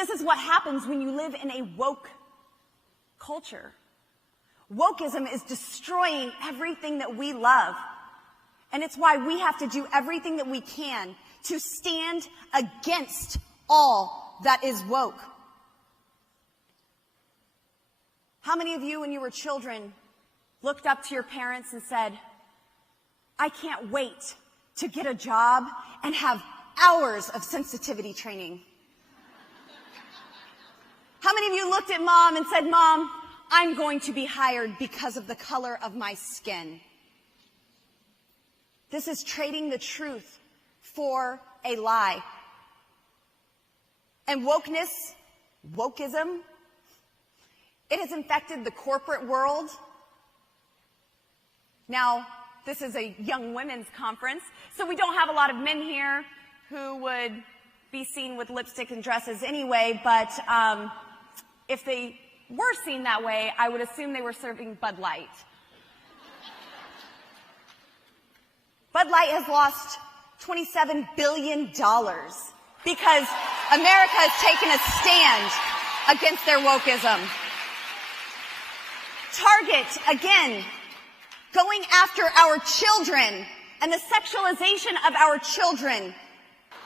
this is what happens when you live in a woke culture. Wokeism is destroying everything that we love. And it's why we have to do everything that we can to stand against all that is woke. How many of you, when you were children, looked up to your parents and said, I can't wait to get a job and have hours of sensitivity training? How many of you looked at mom and said, Mom, I'm going to be hired because of the color of my skin? This is trading the truth for a lie. And wokeism, it has infected the corporate world. Now, this is a young women's conference, so we don't have a lot of men here who would be seen with lipstick and dresses anyway, but if they were seen that way, I would assume they were serving Bud Light. Bud Light has lost $27 billion because America has taken a stand against their wokeism. Target, again, going after our children and the sexualization of our children.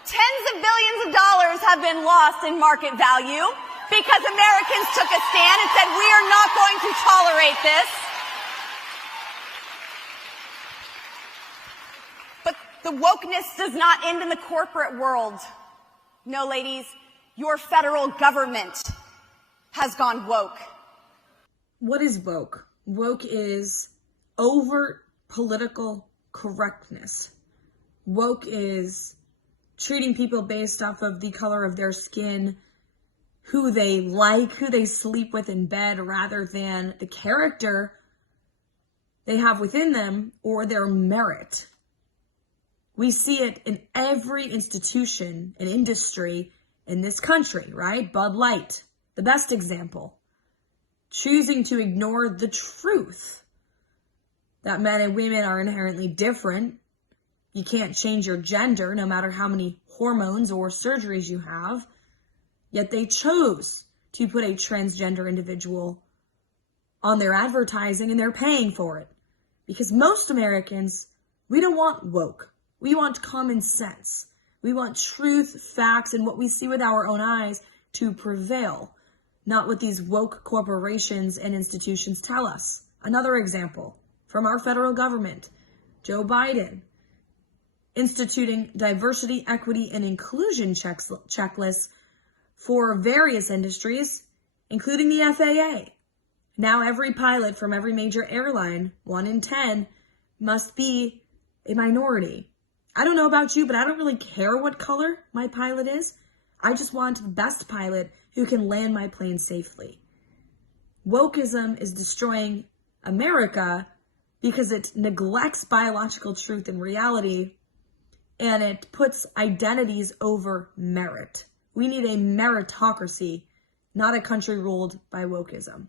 Tens of billions of dollars have been lost in market value because Americans took a stand and said, we are not going to tolerate this. But the wokeness does not end in the corporate world. No, ladies, your federal government has gone woke. What is woke? Woke is overt political correctness. Woke is treating people based off of the color of their skin, who they like, who they sleep with in bed, rather than the character they have within them or their merit. We see it in every institution and industry in this country, right? Bud Light, the best example. Choosing to ignore the truth that men and women are inherently different. You can't change your gender no matter how many hormones or surgeries you have. Yet they chose to put a transgender individual on their advertising, and they're paying for it. Because most Americans, we don't want woke. We want common sense. We want truth, facts, and what we see with our own eyes to prevail, not what these woke corporations and institutions tell us. Another example from our federal government, Joe Biden, instituting diversity, equity, and inclusion checklists for various industries, including the FAA. Now every pilot from every major airline, 1 in 10, must be a minority. I don't know about you, but I don't really care what color my pilot is. I just want the best pilot who can land my plane safely. Wokeism is destroying America because it neglects biological truth and reality, and it puts identities over merit. We need a meritocracy, not a country ruled by wokeism.